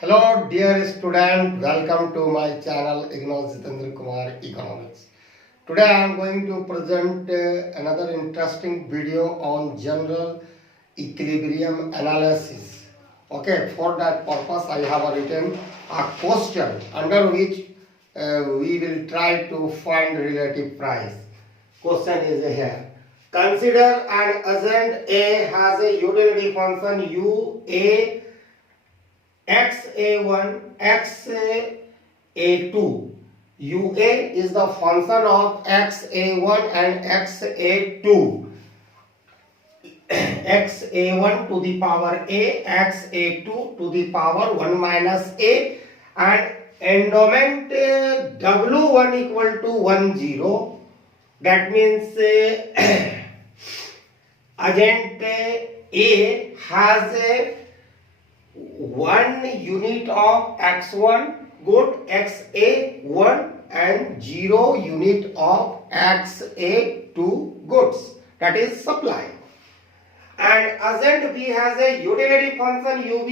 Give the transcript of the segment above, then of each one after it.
Hello dear student, welcome to my channel Jitendra Kumar Economics. Today I am going to present another interesting video on general equilibrium analysis. Okay, for that purpose I have written a question under which we will try to find relative price. Question is here. Consider an agent A has a utility function U A xa1 xa2. UA is the function of xa1 and xa2. xa1 to the power a, xa2 to the power 1 minus a, and endowment w1 equal to 1 0. That means agent A has a 1 unit of x1 good xa1 and 0 unit of xa2 goods, that is supply. And agent B has a utility function ub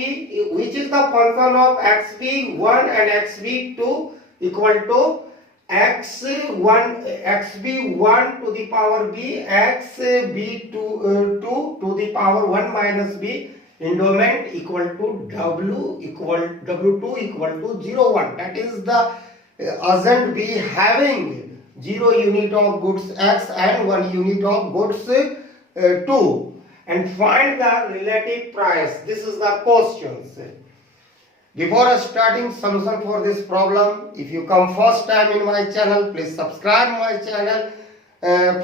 which is the function of xb1 and xb2 equal to xb1 to the power b, xb2 to the power 1 minus b, endowment equal to w2 equal to 0 1. That is the agent B having 0 unit of goods x and 1 unit of goods 2, and find the relative price. This is the question. Before starting solution for this problem, if you come first time in my channel, please subscribe my channel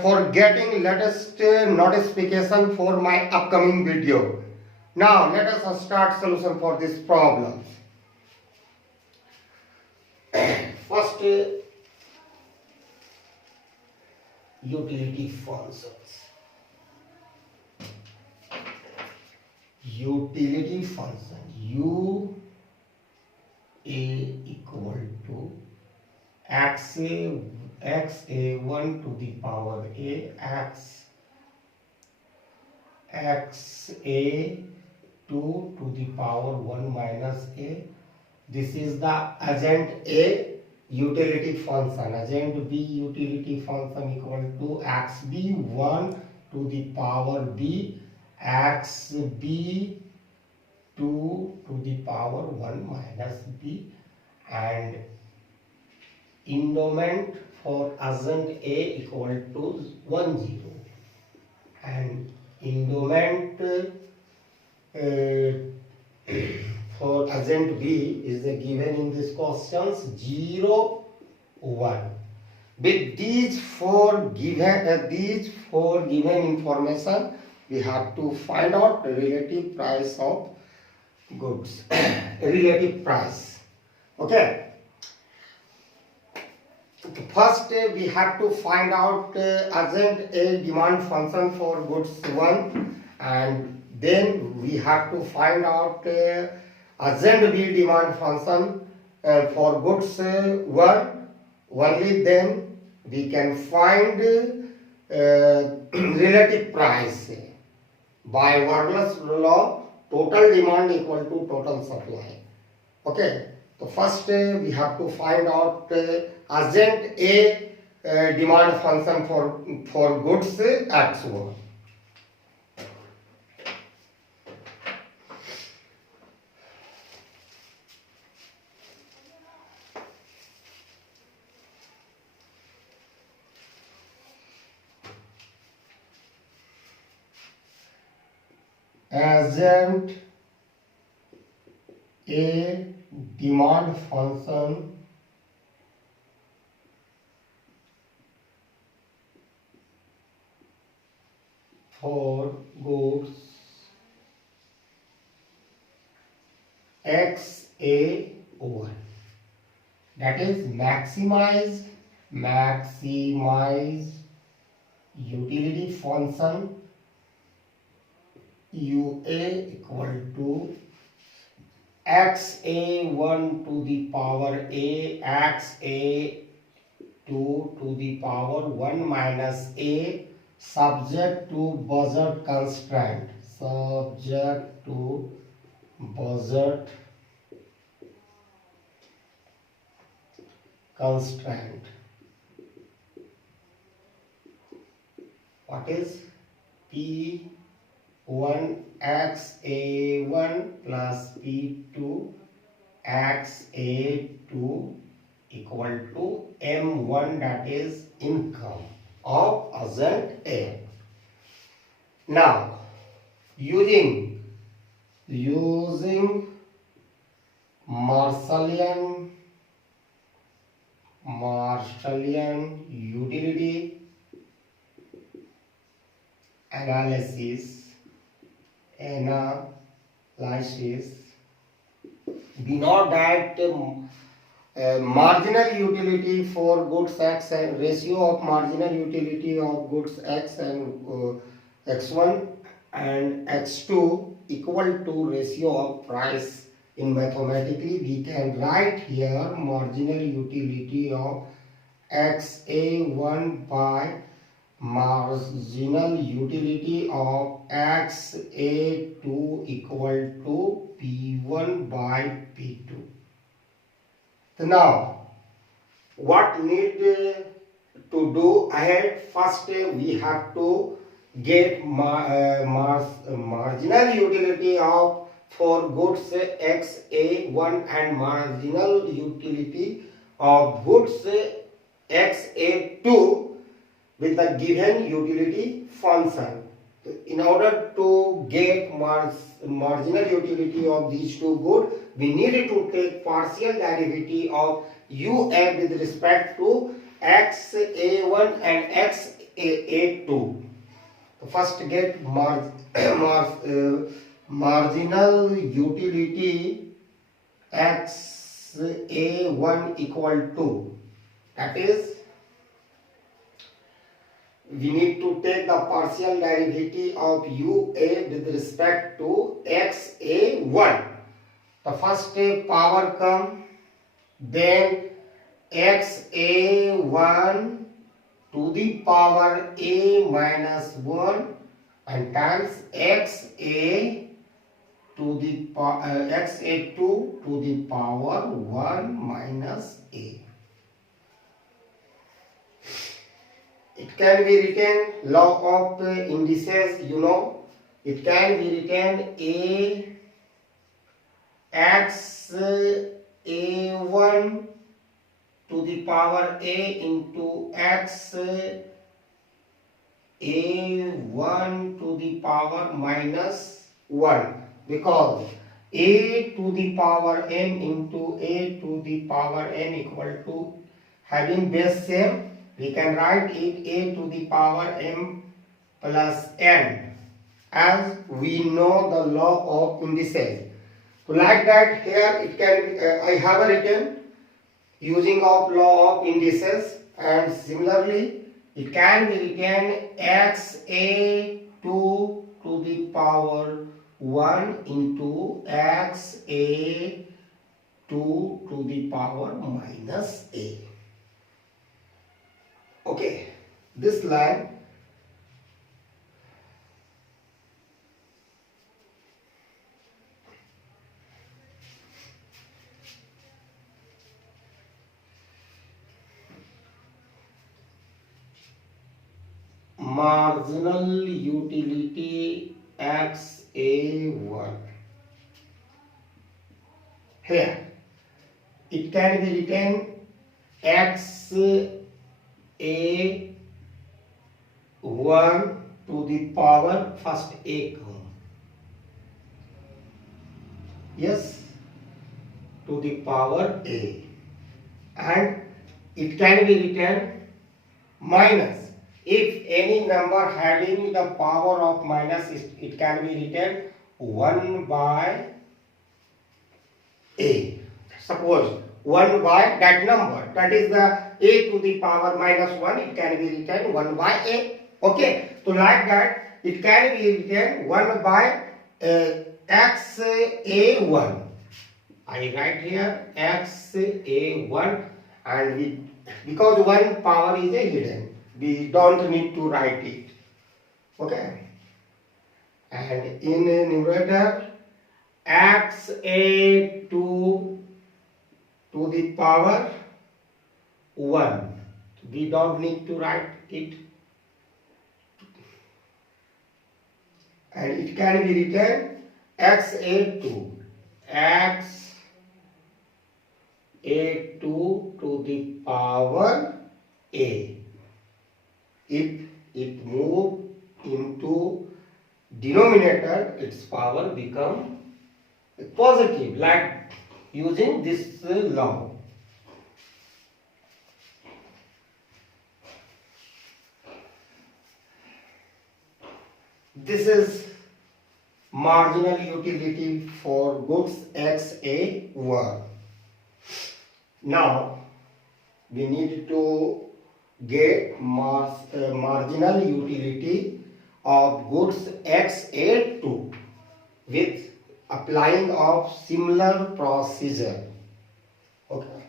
for getting latest notification for my upcoming video. Now let us start solution for this problem. First, utility functions. Utility function U A equal to xa1 to the power a, xa2 to the power 1 minus a. This is the agent A utility function. Agent B utility function equal to xb1 to the power b, xb2 to the power 1 minus b, and endowment for agent A equal to 1 0, and endowment for agent B is given in these questions 0 1. With these four given information, we have to find out the relative price of goods. Relative price. Okay. First, we have to find out agent A demand function for goods 1, and then we have to find out agent B demand function for goods 1. Only then we can find relative price by Wagner's law. Total demand equal to total supply. Okay. So first we have to find out agent A demand function for goods x1. Agent A demand function for goods XA1, that is maximize utility function UA equal to xa1 to the power a, xa2 to the power 1 minus a, subject to budget constraint, subject to budget constraint. What is P1 XA1 plus P2 XA2 equal to M1, that is income of agent A. Now using Marshallian utility analysis, we know that marginal utility for goods X and ratio of marginal utility of goods X and X1 and X2 equal to ratio of price. In mathematically we can write here marginal utility of XA1 by marginal utility of XA2 equal to P1 by P2. So now what need to do ahead? First we have to get marginal utility of for goods XA1 and marginal utility of goods XA2 with the given utility function. In order to get marginal utility of these two goods, we need to take partial derivative of UF with respect to XA1 and XA2. First get marginal utility XA1 equal to, that is we need to take the partial derivative of UA with respect to XA1. The first power come, then XA1 to the power A minus 1 and times XA2 to the power 1 minus A. It can be written law of indices, you know. It can be written A x A1 to the power A into x A1 to the power minus 1, because A to the power n into A to the power n equal to, having base same, we can write it A to the power m plus n, as we know the law of indices. So like that, here it can I have written using of law of indices, and similarly it can be written XA2 to the power 1 into XA2 to the power minus A. Okay, this line marginal utility XA1. Here it can be written XA1 to the power first A come. Yes, to the power A, and it can be written minus. If any number having the power of minus, it can be written 1 by A. Suppose 1 by that number, that is the A to the power minus 1, it can be written 1 by A. Okay, so like that, it can be written 1 by XA1. I write here XA1, and because 1 power is a hidden, we don't need to write it. Okay, and in numerator XA2 to the power 1. We don't need to write it, and it can be written xa2 xa2 to the power a. If it move into denominator, its power become positive, like using this law. This is marginal utility for goods XA1. Now we need to get marginal utility of goods XA2 with applying of similar procedure. Okay.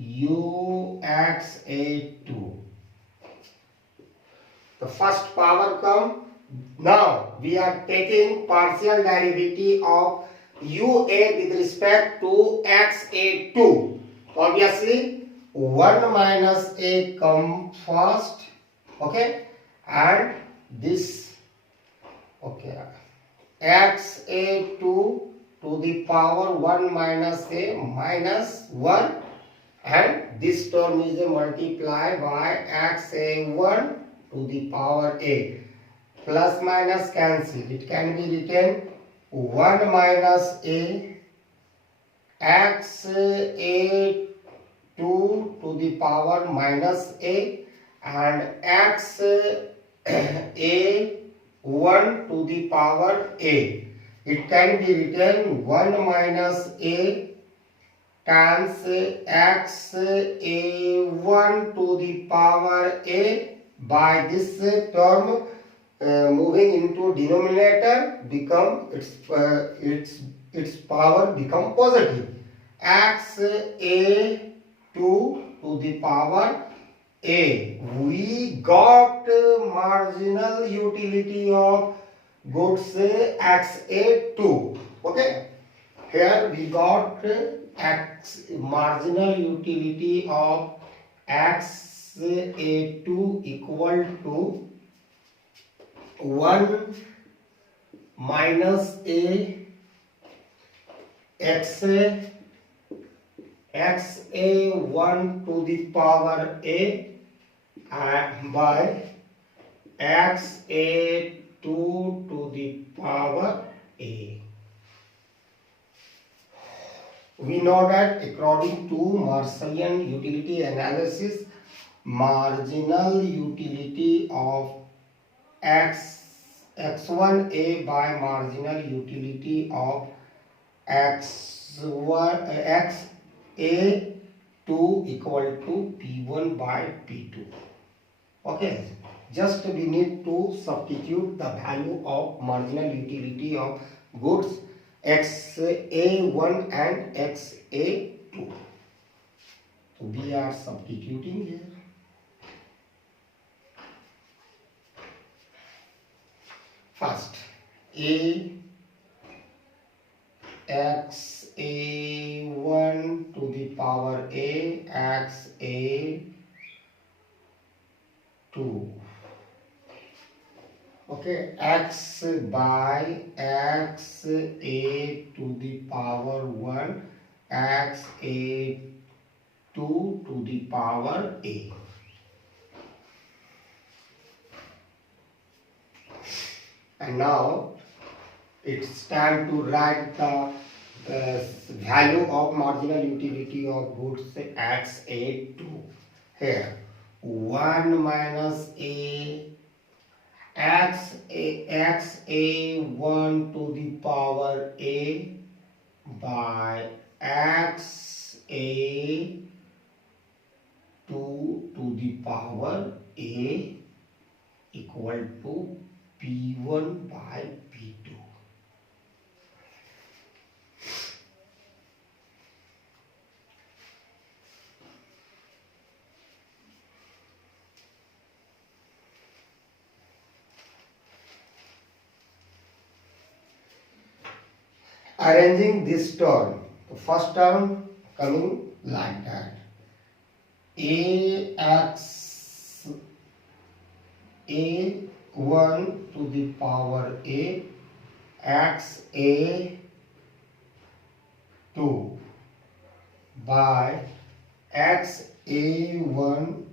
MUXA2. The first power come. Now we are taking partial derivative of UA with respect to XA2. Obviously 1 minus A come first. Okay, and this, okay, XA2 to the power 1 minus A minus 1, and this term is multiplied by XA1 to the power A. Plus minus cancel. It can be written 1 minus A XA2 to the power minus A, and XA1 to the power A. It can be written 1 minus A times XA1 to the power A. By this term moving into denominator, become its power become positive. XA2 to the power A. We got marginal utility of goods XA2. Okay, here we got marginal utility of XA2 equal to 1 minus A XA1 to the power A by XA2 to the power A. We know that according to Marshallian utility analysis, marginal utility of x1a by marginal utility of xa2 equal to p1 by p2. Okay, just we need to substitute the value of marginal utility of goods xa1 and xa2. So we are substituting here. First, xa1 to the power a xa2. Okay, x by xa to the power 1 xa2 to the power a. And now it's time to write the value of marginal utility of goods xa2. Here 1 minus a xa1 to the power a by xa2 to the power a equal to p1 by p2. arranging this term, the first term coming like that, ax a1 to the power a x a2 by x a1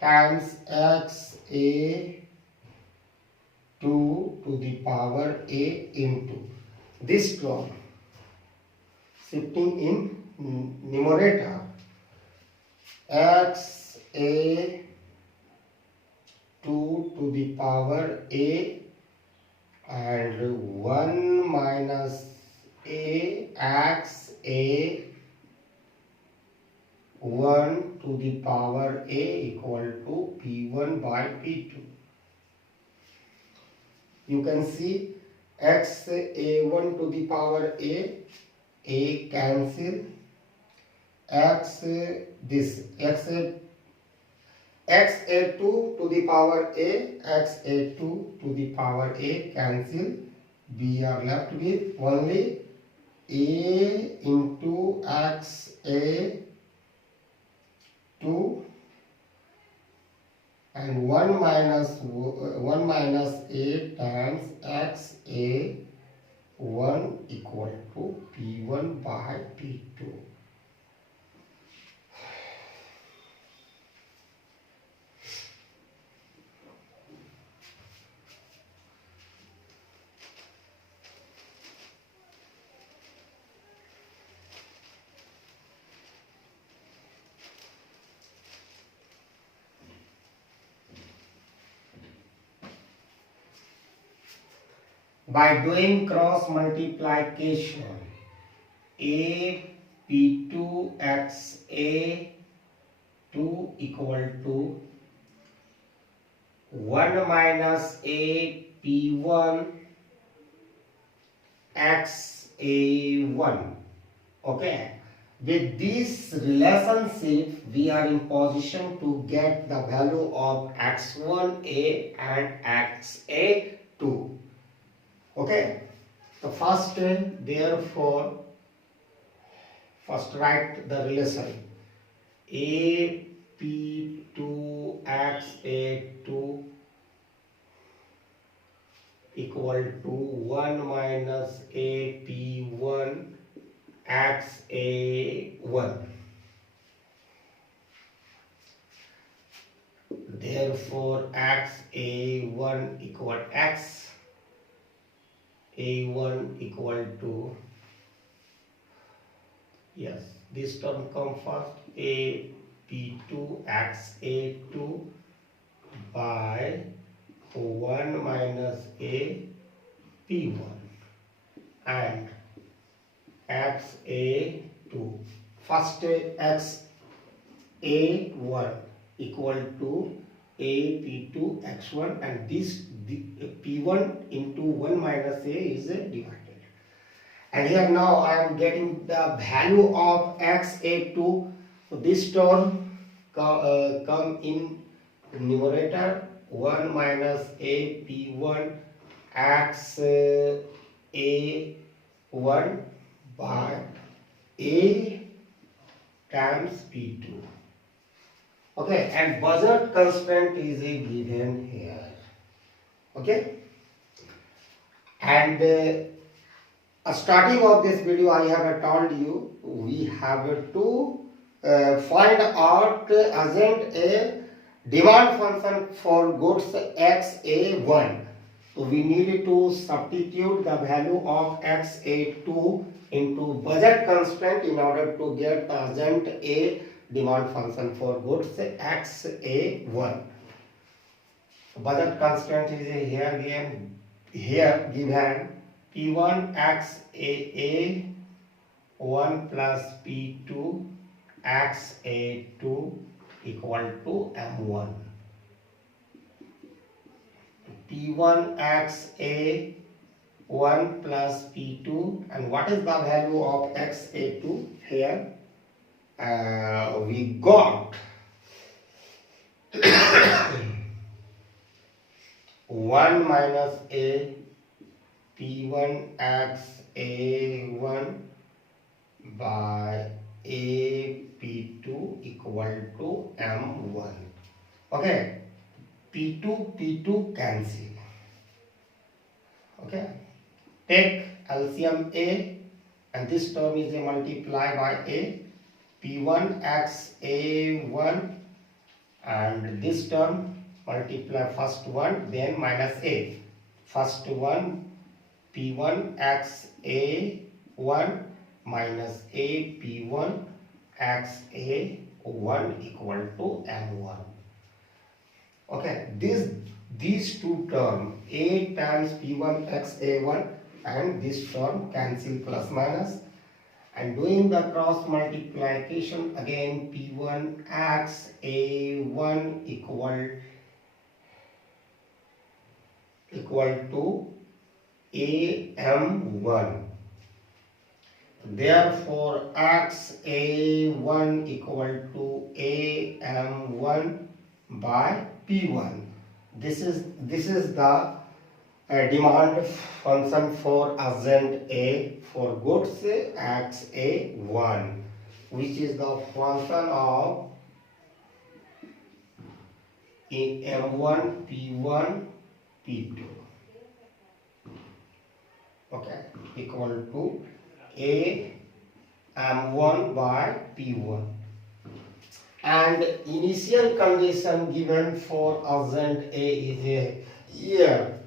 times x a2 to the power a into this term shifting in numerator x a2 to the power a and 1 minus a x a 1 to the power a equal to p1 by p2. You can see x a1 to the power a cancel, x this x a2 to the power a, x a2 to the power a cancel. We are left with only a into x a2 and 1 minus a times x a1 equal to p1 by p2. By doing cross multiplication, a p2 x a2 equal to 1 minus a p1 x a1. Okay, with this relationship we are in position to get the value of x1a and xa2. Okay, so first therefore first write the relation a p2 x a2 equal to 1 minus a p1 x a1. Therefore x a1 equal x a1 equal to, yes, this term come first, a p2 x a2 by 1 minus a p1 and x a2. First x a1 equal to a p2 x1 and this p1 into 1 minus a is divided. And here now I am getting the value of xa2. So this term come in numerator 1 minus a p1 x a1 by a times p2. Okay, and budget constant is a given here. Okay, and starting of this video I have told you we have to find out agent a demand function for goods xa1. So we need to substitute the value of xa2 into budget constant in order to get the agent a demand function for goods xa1. Budget constant is here given p1 x a1 plus p2 x a2 equal to m1. p1 x a1 plus p2, and what is the value of x a2 here? We got 1 minus a P1 x A1 by A P2 equal to M1. Okay, P2 cancel. Okay, take LCM A, and this term is a multiply by A. P1 x A1, and this term multiply first one then minus A. First one P1 x A1 minus A P1 x A1 equal to M1. Okay, these two terms, A times P1 x A1 and this term cancel plus minus, and doing the cross multiplication again, P1 x A1 equal to AM1. Therefore, x A1 equal to AM1 by P1. This is the demand function for agent A for goods x A1, which is the function of M1 P1 P2. Okay, equal to A M1 by P1. And initial condition given for agent A is here.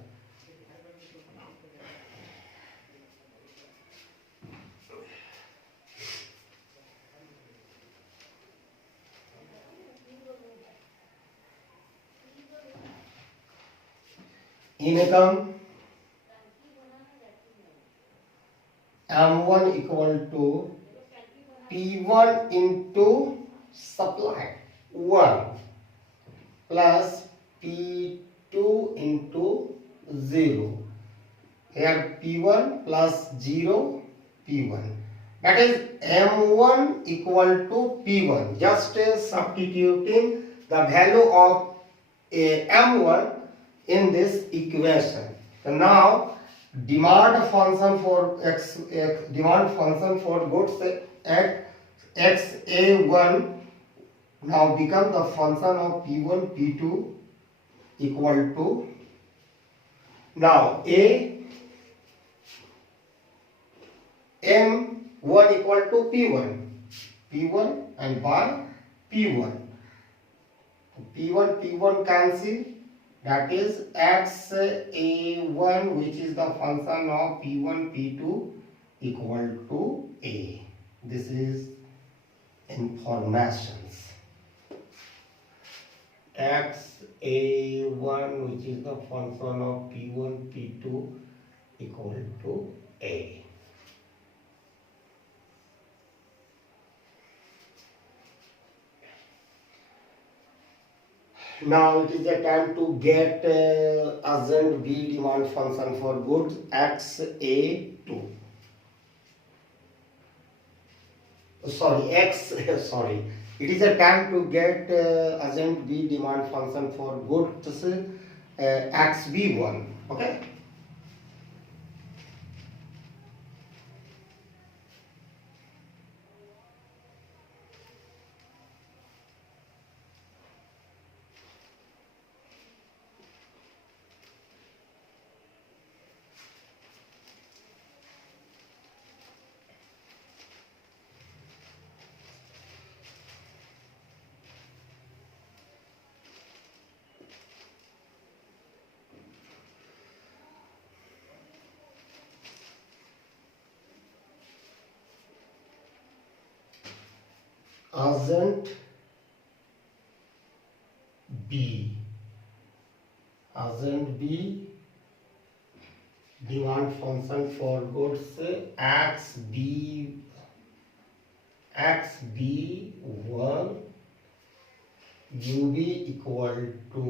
Income M1 equal to P1 into supply 1 plus P2 into 0. Here P1 plus 0 P1. That is M1 equal to P1. Just substituting the value of M1 in this equation. So now demand function for goods at XA1 now become the function of P1 P2 equal to now M1 equal to P1 and by P1 cancel. That is x A1, which is the function of P1 P2 equal to A. This is informations. X A1, which is the function of P1 P2 equal to A. Now it is the time to get agent B demand function for goods XA2. Sorry. It is a time to get agent B demand function for goods XB1. Okay. Agent B demand function for goods XB1 UB equal to,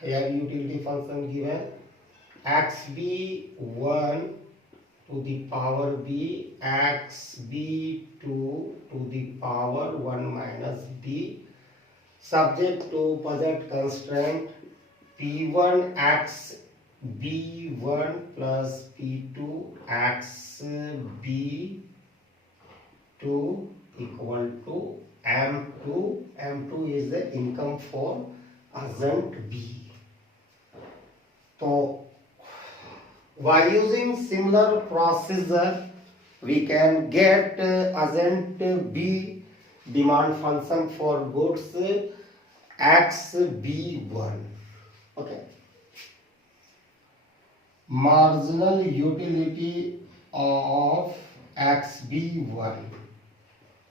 here utility function given, XB1 to the power B, XB2 to the power 1 minus B, subject to budget constraint P1 X b1 plus p2 x b2 equal to m2. M2 is the income for agent B. So by using similar procedure, we can get agent B demand function for goods xb1. Okay. Marginal utility of xb1.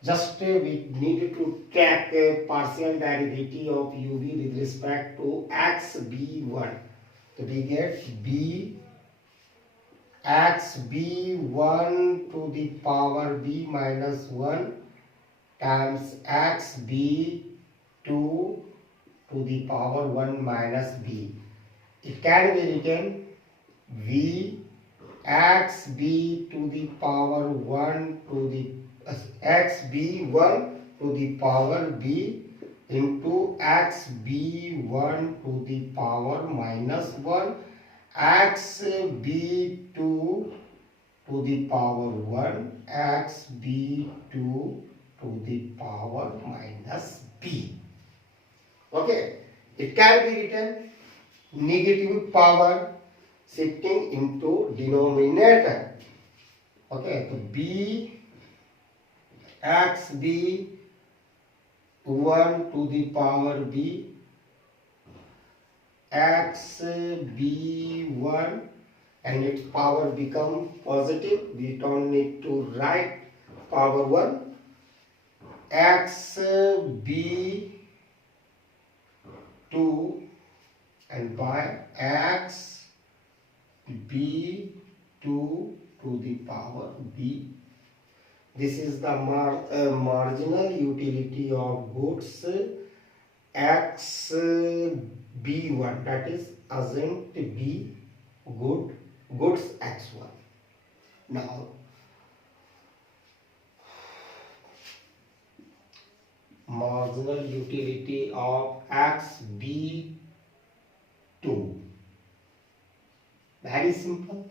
Just we need to take a partial derivative of ub with respect to xb1. So we get b xb1 to the power b minus 1 times xb2 to the power 1 minus b. It can be written v xb to the power 1 to the xb1 to the power b into xb1 to the power minus 1 xb2 to the power 1 xb2 to the power minus b. Okay, it can be written negative power shifting into denominator. Okay, so b xb 1 to the power b xb1 and its power become positive. We don't need to write power 1 xb2 and by xb2 to the power b. This is the marginal utility of goods xb1, that is agent b goods x1. Now marginal utility of xb2. Very simple.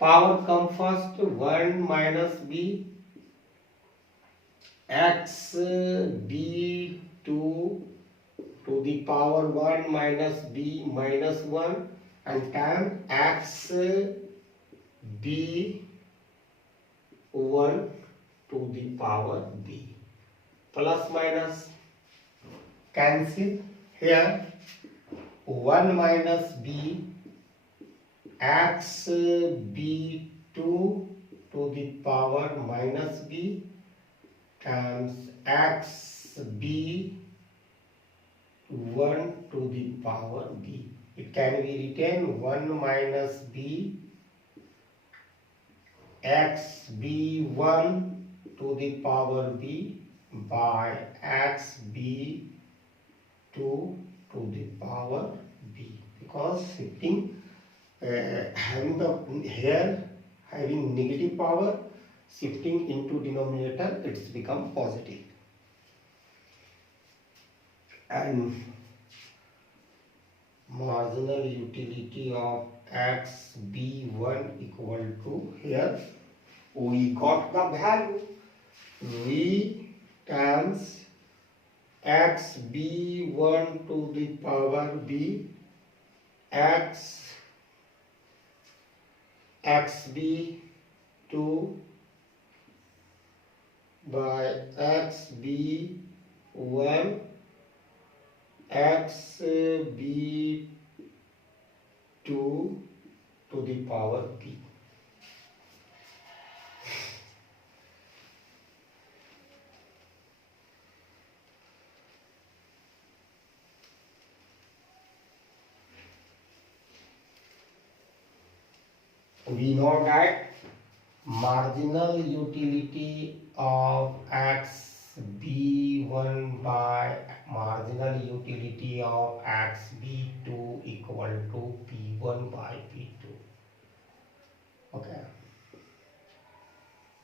Power come first, 1 minus b xb2 to the power 1 minus b minus 1 and time xb1 to the power b. Plus minus cancel. Here 1 minus b xb2 to the power minus b times xb1 to the power b. It can be written 1 minus b xb1 to the power b by xb2 to the power b, because shifting having the here having negative power shifting into denominator, it's become positive. And marginal utility of xb1 equal to, here we got the value v times xb1 to the power b xb2 by xb1 xb2 to the power b. We know that marginal utility of xb1 by marginal utility of xb2 equal to p1 by p2. Okay.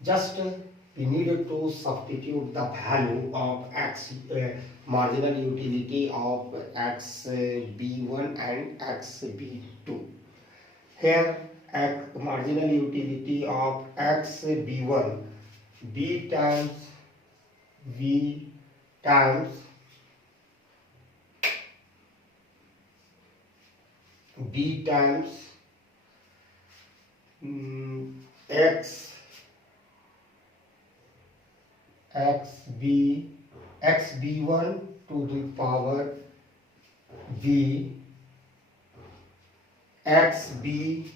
Just we needed to substitute the value of marginal utility of xb1 and xb2. Here marginal utility of x b1 b times v times b times x xb1 to the power b xb2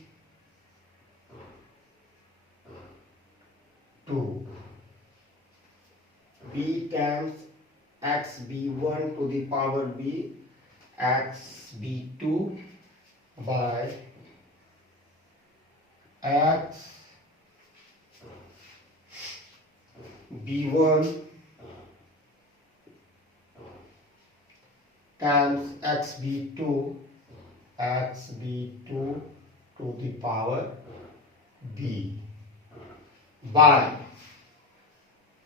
b times xb1 to the power b xb2 by x b1 times xb2 to the power b by,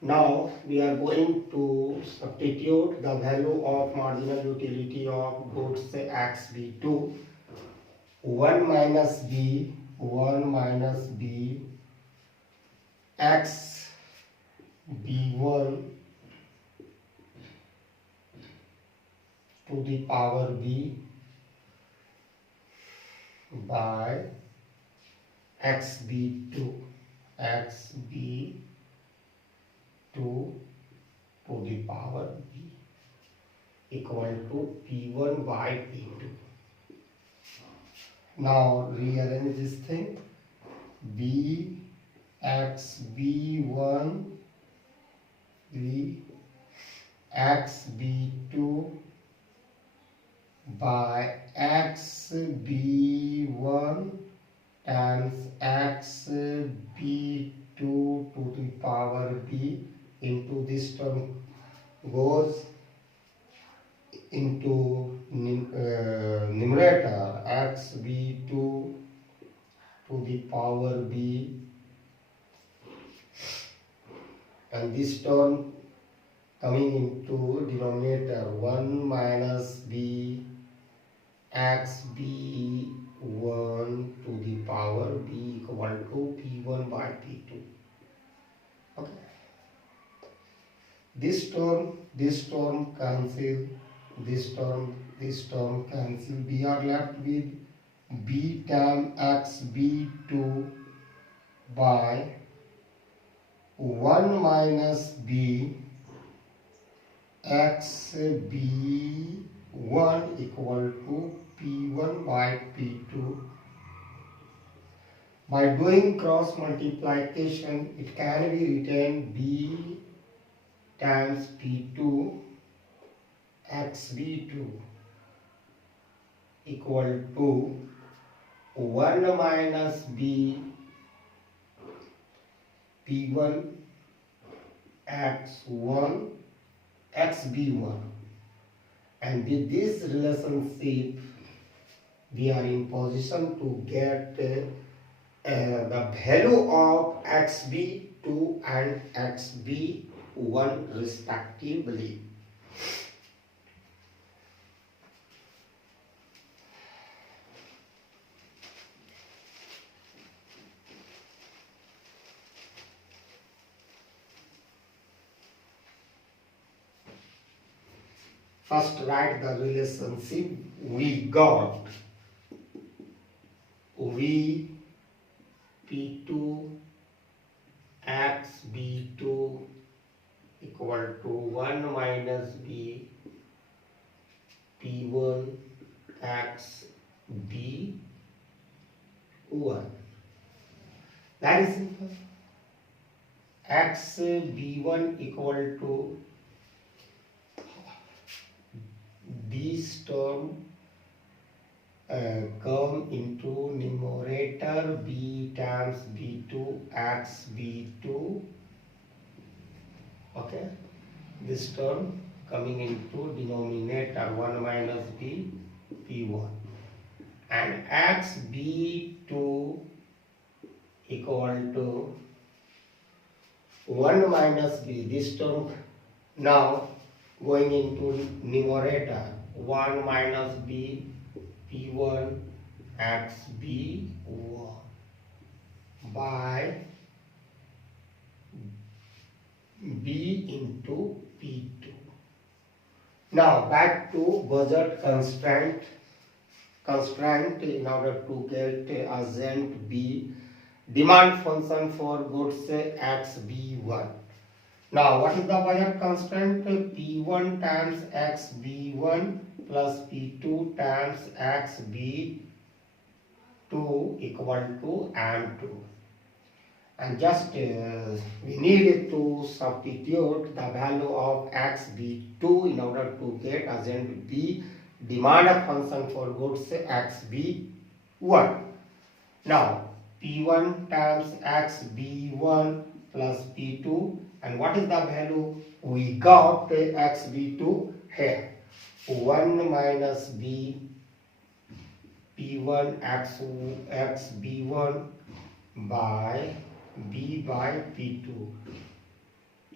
now we are going to substitute the value of marginal utility of goods xb2 1 minus b x b1 to the power b by xb2 to the power b equal to p1 by p2. Now rearrange this thing. b x b1 b x b2 by x b1 times x b2 to the power b into this term goes into numerator x b2 to the power b, and this term coming into denominator 1 minus b x b1 to the power b equal to p1 by p2. Okay. This term cancel, this term cancel. We are left with b times x b2 by 1 minus b x b1 equal to p1 by p2. By doing cross multiplication, it can be written b times p2 x b2 equal to 1 minus b p1 x1 xb1, and with this relationship we are in position to get the value of xb2 and xb1 respectively. First write the relationship we got. V P2 x B2 equal to 1 minus B P1 x B1. That is simple. X B1 equal to this term come into numerator b times b2 x b2. Okay, this term coming into denominator 1 minus b p1, and x b2 equal to 1 minus b, this term now going into numerator 1 minus b p1 xb1 by b into p2. Now back to budget constraint in order to get urgent B demand function for goods xb1. Now what is the budget constraint? P1 times xb1 plus P2 times xb2 equal to M2. And just we need to substitute the value of xb2 in order to get urgent B demand function for goods xb1. Now P1 times xb1 plus P2, and what is the value? We got xb2 here, 1 minus b P1 xb1 by b by P2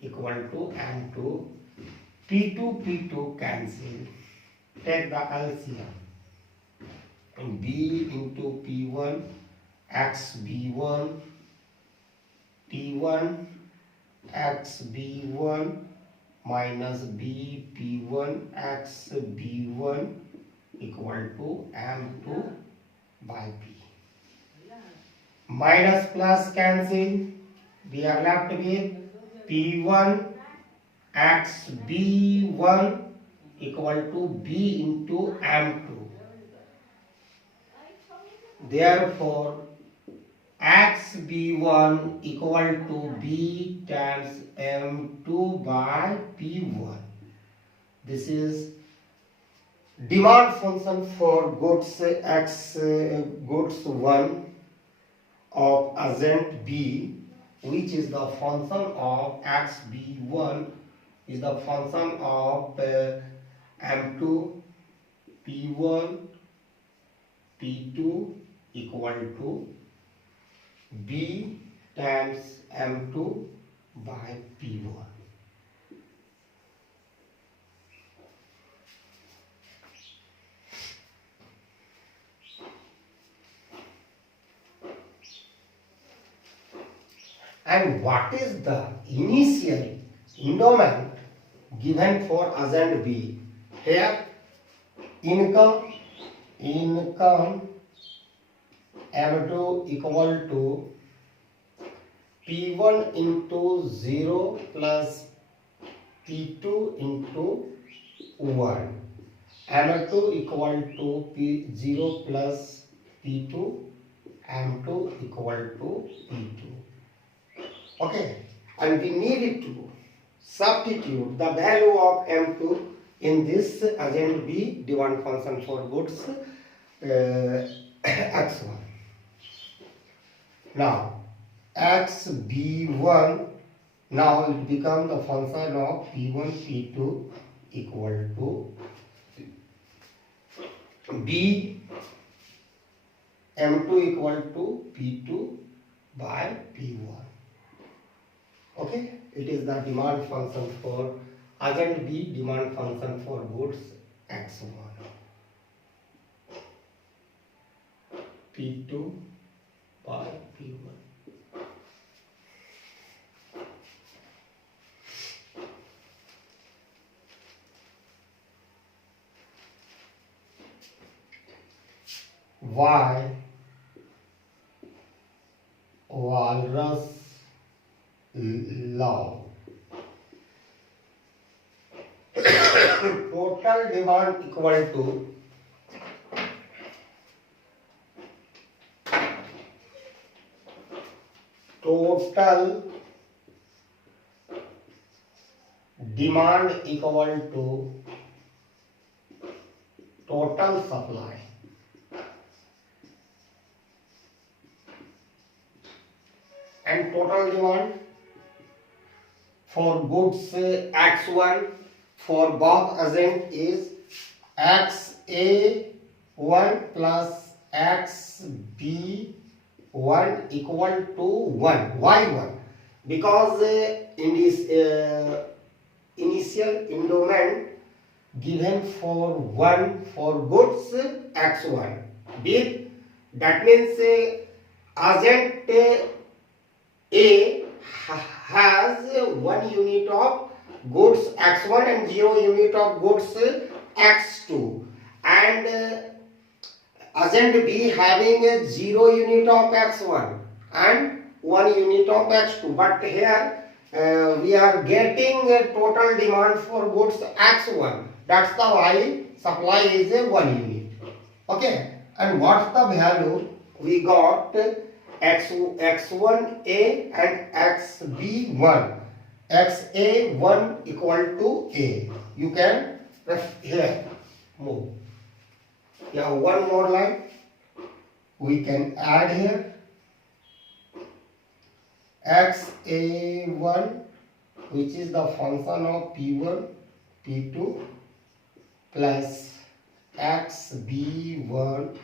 equal to M2. P2 cancel, take the LCM, b into P1 xb1, P1 xb1 minus b P1 xb1 equal to M2 by p. Minus plus cancel, we are left with P1 xb1 equal to b into M2. Therefore xb1 equal to b times M2 by P1. This is demand function for goods goods 1 of urgent B, which is the function of xb1 is the function of M2 P1 P2 equal to B times M2 by P1. And what is the initial endowment given for urgent B? Here income M2 equal to P1 into 0 plus P2 into 1. M2 equal to P0 plus P2, M2 equal to P2. Okay, and we need to substitute the value of M2 in this urgent B demand function for goods x1. Now xb1, now it becomes the function of P1 P2 equal to B M2 equal to P2 by P1. Okay, it is the demand function for urgent B demand function for goods x1. P2 by P1. Y walrus law. Total demand equal to total demand equal to total supply. And total demand for goods x1 for both urgent is xa1 plus xb1 equal to 1. Why 1? Because in this initial endowment given for 1 for goods x1 with That means agent A has 1 unit of goods x1 and 0 unit of goods x2, and agent B having a 0 unit of x1 and 1 unit of x2, but here we are getting a total demand for goods x1. That's the why supply is a 1 unit. Okay, and what's the value? We got x1a and xb1. xa1 equal to a. You can here move. Yeah, one more line we can add here. xa1, which is the function of p1 p2, plus xb1,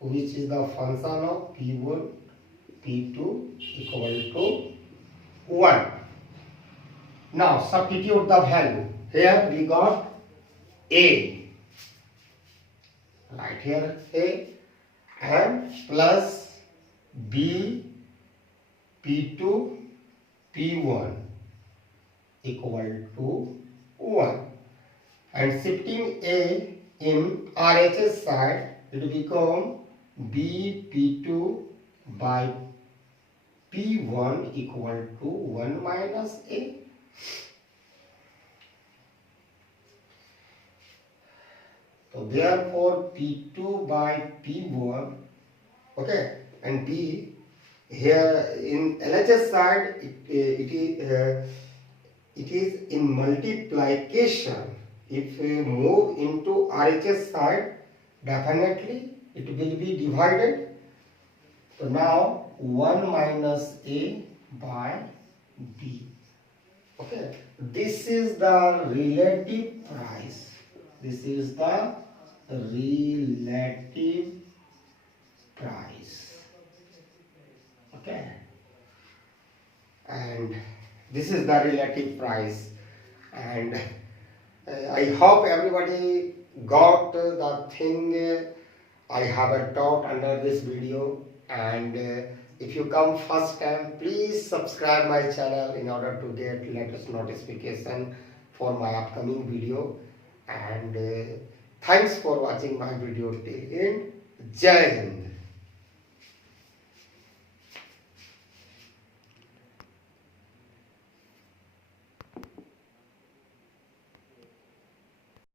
which is the function of p1 p2 equal to 1. Now substitute the value. Here we got a, right here a, and plus b p2 p1 equal to 1, and shifting a in RHS side, it will become b p2 by p1 equal to 1 minus a. So therefore p2 by p1, okay, and b here in LHS side it is in multiplication. If we move into RHS side, definitely it will be divided. So now 1 minus a by b. Okay, this is the relative price. This is the relative price. Okay, and this is the relative price, and I hope everybody got the thing I have taught under this video. And if you come first time, please subscribe my channel in order to get latest notification for my upcoming video. And thanks for watching my video till end. Jai Hind.